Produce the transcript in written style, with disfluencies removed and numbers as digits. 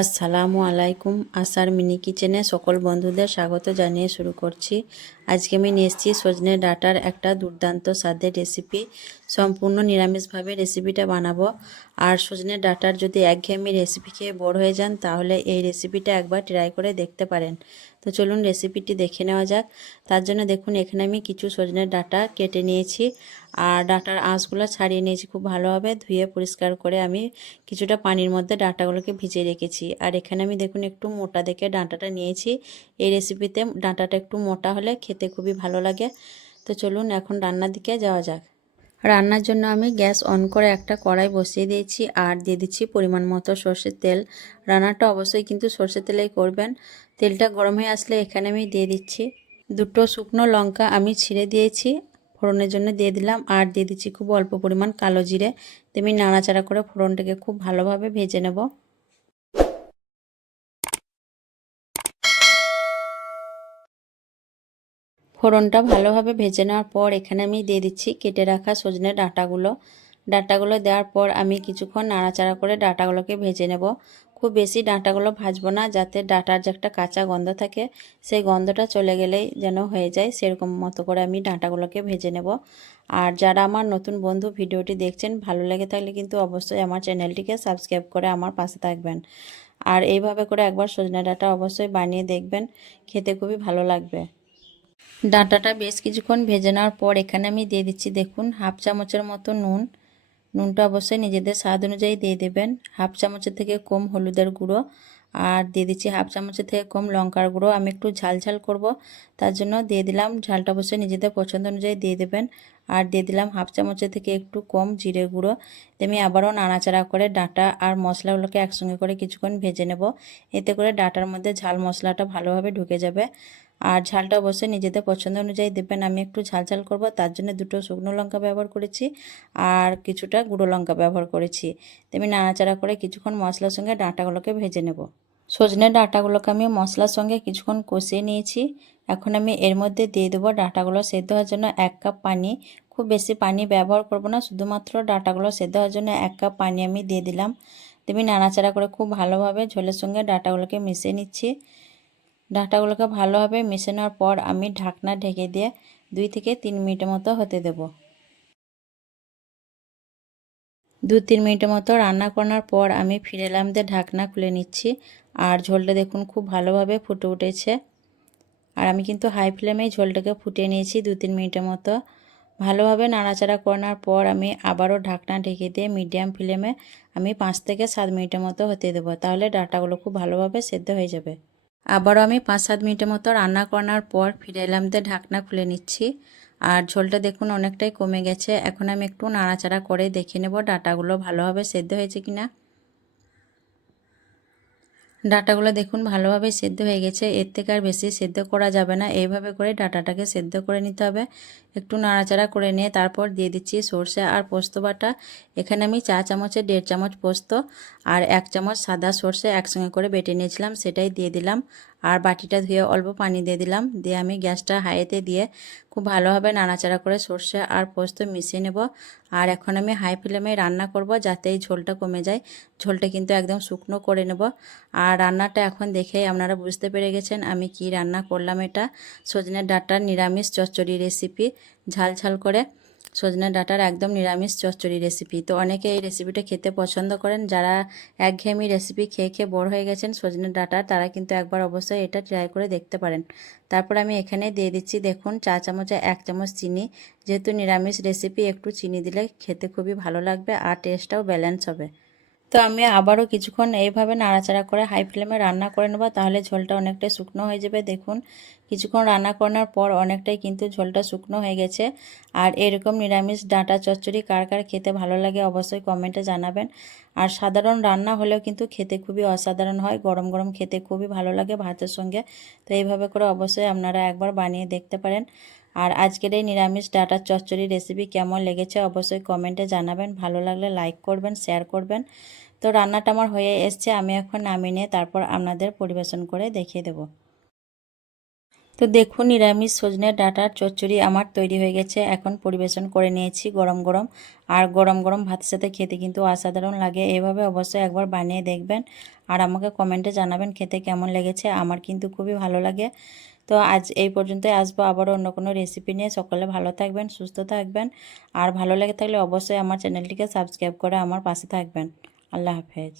আসসালামু আলাইকুম। আসার মিনি কিচেনে সকল বন্ধুদের স্বাগত জানিয়ে শুরু করছি। আজকে আমি নিয়ে এসেছি সজনে ডাঁটার একটা দুর্দান্ত স্বাদের রেসিপি। সম্পূর্ণ নিরামিষভাবে রেসিপিটা বানাবো। আর সজনে ডাঁটার যদি একঘেয়েমি রেসিপি খেয়ে বোর হয়ে যান তাহলে এই রেসিপিটা একবার ট্রাই করে দেখতে পারেন। তো চলুন রেসিপিটি দেখে নেওয়া যাক। তার জন্য দেখুন এখানে আমি কিছু সজনের ডাঁটা কেটে নিয়েছি আর ডাঁটার আঁশগুলো ছাড়িয়ে নিয়েছি। খুব ভালোভাবে ধুয়ে পরিষ্কার করে আমি কিছুটা পানির মধ্যে ডাঁটাগুলোকে ভিজিয়ে রেখেছি। আর এখানে আমি দেখুন একটু মোটা দেখে ডাঁটাটা নিয়েছি। এই রেসিপিতে ডাঁটাটা একটু মোটা হলে খেতে খুবই ভালো লাগে। তো চলুন এখন রান্নার দিকে যাওয়া যাক। রান্নার জন্য আমি গ্যাস অন করে একটা কড়াই বসিয়ে দিয়েছি আর দিয়ে দিচ্ছি পরিমাণ মতো সর্ষের তেল। রান্নাটা অবশ্যই কিন্তু সর্ষের তেলেই করবেন। তেলটা গরম হয়ে আসলে এখানে আমি দিয়ে দিচ্ছি দুটো শুকনো লঙ্কা আমি ছিঁড়ে দিয়েছি, ফোড়নের জন্য দিয়ে দিলাম। আর দিয়ে দিচ্ছি খুব অল্প পরিমাণ কালো জিরে। তেমনি নাড়াচাড়া করে ফোড়নটাকে খুব ভালোভাবে ভেজে নেব। ফোড়নটা ভালোভাবে ভেজে নেওয়ার পর এখানে আমি দিয়ে দিচ্ছি কেটে রাখা সজনে ডাঁটাগুলো দেওয়ার পর আমি কিছুক্ষণ নাড়াচাড়া করে ডাঁটাগুলোকে ভেজে নেব। খুব বেশি ডাঁটাগুলো ভাজবো না, যাতে ডাঁটার যে একটা কাঁচা গন্ধ থাকে সেই গন্ধটা চলে গেলেই যেন হয়ে যায়, সেরকম মতো করে আমি ডাঁটাগুলোকে ভেজে নেব। আর যারা আমার নতুন বন্ধু ভিডিওটি দেখছেন, ভালো লেগে থাকলে কিন্তু অবশ্যই আমার চ্যানেলটিকে সাবস্ক্রাইব করে আমার পাশে থাকবেন। আর এইভাবে করে একবার সজনে ডাঁটা অবশ্যই বানিয়ে দেখবেন, খেতে খুবই ভালো লাগবে। ডাঁটাটা বেশ কিছুক্ষণ ভেজে নেওয়ার পর এখানে আমি দিয়ে দিচ্ছি দেখুন হাফ চামচের মতো নুনটা অবশ্যই নিজেদের স্বাদ অনুযায়ী দিয়ে দেবেন। হাফ চামচের থেকে কম হলুদের গুঁড়ো, আর দিয়ে দিচ্ছি হাফ চামচের থেকে কম লঙ্কার গুঁড়ো। আমি একটু ঝাল করব, তার জন্য দিয়ে দিলাম। ঝালটা অবশ্যই নিজেদের পছন্দ অনুযায়ী দিয়ে দেবেন। আর দিয়ে দিলাম হাফ চামচের থেকে একটু কম জিরে গুঁড়ো। আমি আবারও নাড়াচাড়া করে ডাঁটা আর মশলাগুলোকে একসঙ্গে করে কিছুক্ষণ ভেজে নেব। এতে করে ডাঁটার মধ্যে ঝাল মশলাটা ভালোভাবে ঢুকে যাবে। আর ঝালটা অবশ্যই নিজেদের পছন্দ অনুযায়ী দেবেন। আমি একটু ঝাল করব, তার জন্য দুটো শুকনো লঙ্কা ব্যবহার করেছি আর কিছুটা গুঁড়ো লঙ্কা ব্যবহার করেছি। তেমনি নাড়াচাড়া করে কিছুক্ষণ মশলার সঙ্গে ডাঁটাগুলোকে ভেজে নেব। সজনে ডাঁটাগুলোকে আমি মশলার সঙ্গে কিছুক্ষণ কষিয়ে নিয়েছি। এখন আমি এর মধ্যে দিয়ে দেবো ডাঁটাগুলো সেদ্ধ হওয়ার জন্য 1 কাপ পানি। খুব বেশি পানি ব্যবহার করব না, শুধুমাত্র ডাঁটাগুলো সেদ্ধ হওয়ার জন্য 1 কাপ পানি আমি দিয়ে দিলাম। তেমনি নাড়াচাড়া করে খুব ভালোভাবে ঝোলের সঙ্গে ডাঁটাগুলোকে মিশিয়ে নিচ্ছি। ডাঁটাগুলোকে ভালোভাবে মিশে নেওয়ার পর আমি ঢাকনা ঢেকে দিয়ে 2 থেকে 3 মিনিটের মতো হতে দেব। 2-3 মিনিটের মতো রান্না করার পর আমি ফিরে এলাম, দিয়ে ঢাকনা খুলে নিচ্ছি। আর ঝোলটা দেখুন খুব ভালোভাবে ফুটে উঠেছে। আর আমি কিন্তু হাই ফ্লেমেই ঝোলটাকে ফুটিয়ে নিয়েছি 2-3 মিনিটের মতো। ভালোভাবে নাড়াচাড়া করার পর আমি আবারও ঢাকনা ঢেকে দিয়ে মিডিয়াম ফ্লেমে আমি 5 থেকে 7 মিনিটের মতো হতে দেবো, তাহলে ডাঁটাগুলো খুব ভালোভাবে সেদ্ধ হয়ে যাবে। আবারও আমি 5-7 মিনিটের মতো রান্না করার পর ফিরে এলাম, দিয়ে ঢাকনা খুলে নিচ্ছি। আর ঝোলটা দেখুন অনেকটাই কমে গেছে। এখন আমি একটু নাড়াচাড়া করে দেখে নেব ডাঁটাগুলো ভালোভাবে সেদ্ধ হয়েছে কিনা। ডাঁটাগুলো দেখুন ভালোভাবে সেদ্ধ হয়ে গেছে। এর থেকে আর বেশি সেদ্ধ করা যাবে না, এইভাবে করে ডাঁটাটাকে সেদ্ধ করে নিতে হবে। একটু নাড়াচাড়া করে নিয়ে তারপর দিয়ে দিচ্ছি সরষে আর পোস্ত বাটা। এখানে আমি 4 চামচে 1.5 চামচ পোস্ত আর 1 চামচ সাদা সরষে একসঙ্গে করে বেটে নিয়েছিলাম, সেটাই দিয়ে দিলাম। আর বাটিটা ধুয়ে অল্প পানি দিয়ে দিলাম। দিয়ে আমি গ্যাসটা হাইতে দিয়ে খুব ভালোভাবে নাড়াচাড়া করে সরষে আর পোস্ত মিশিয়ে নেব। আর এখন আমি হাই ফ্লেমে রান্না করব, যাতে এই ঝোলটা কমে যায়। ঝোলটা কিন্তু একদম শুকনো করে নেব। আর রান্নাটা এখন দেখেই আপনারা বুঝতে পেরে গেছেন আমি কি রান্না করলাম। এটা সজনে ডাঁটার নিরামিষ চচ্চড়ি রেসিপি, ঝাল করে সজনে ডাঁটার একদম নিরামিষ চচ্চড়ি রেসিপি। তো অনেকে এই রেসিপিটা খেতে পছন্দ করেন। যারা একঘেয়েমি রেসিপি খেয়ে বোর হয়ে গেছেন সজনে ডাঁটার, তারা কিন্তু একবার অবশ্যই এটা ট্রাই করে দেখতে পারেন। তারপর আমি এখানে দিয়ে দিচ্ছি দেখুন 4 চামচে 1 চামচ চিনি। যেহেতু নিরামিষ রেসিপি একটু চিনি দিলে খেতে খুবই ভালো লাগবে আর টেস্টটাও ব্যালেন্স হবে। তো আমি আবারও কিছুক্ষণ এইভাবে নাড়াচাড়া করে হাই ফ্লেমে রান্না করে নেব, তাহলে ঝোলটা অনেকটাই শুকনো হয়ে যাবে। দেখুন কিছুক্ষণ রান্না করার পর অনেকটাই কিন্তু ঝোলটা শুকনো হয়ে গেছে। আর এরকম নিরামিষ ডাঁটা চচ্চড়ি কার কার খেতে ভালো লাগে অবশ্যই কমেন্টে জানাবেন। আর সাধারণ রান্না হলেও কিন্তু খেতে খুবই অসাধারণ হয়, গরম গরম খেতে খুবই ভালো লাগে ভাতের সঙ্গে। তো এইভাবে করে অবশ্যই আপনারা একবার বানিয়ে দেখতে পারেন। আর আজকের এই নিরামিষ ডাঁটার চচ্চড়ি রেসিপি কেমন লেগেছে অবশ্যই কমেন্টে জানাবেন। ভালো লাগলে লাইক করবেন, শেয়ার করবেন। তো রান্নাটা আমার হয়ে এসছে, আমি এখন নামিয়ে নিয়ে তারপর আপনাদের পরিবেশন করে দেখিয়ে দেব। তো দেখুন নিরামিষ সজনে ডাঁটার চচ্চড়ি আমার তৈরি হয়ে গেছে। এখন পরিবেশন করে নিয়েছি গরম গরম। আর গরম গরম ভাতের সাথে খেতে কিন্তু অসাধারণ লাগে। এভাবে অবশ্যই একবার বানিয়ে দেখবেন আর আমাকে কমেন্টে জানাবেন খেতে কেমন লেগেছে। আমার কিন্তু খুবই ভালো লাগে। তো আজ এই পর্যন্তই, আসবো আবারও অন্য কোনো রেসিপি নিয়ে। সকলে ভালো থাকবেন, সুস্থ থাকবেন। আর ভালো লেগে থাকলে অবশ্যই আমার চ্যানেলটিকে সাবস্ক্রাইব করে আমার পাশে থাকবেন। আল্লাহ হাফেজ।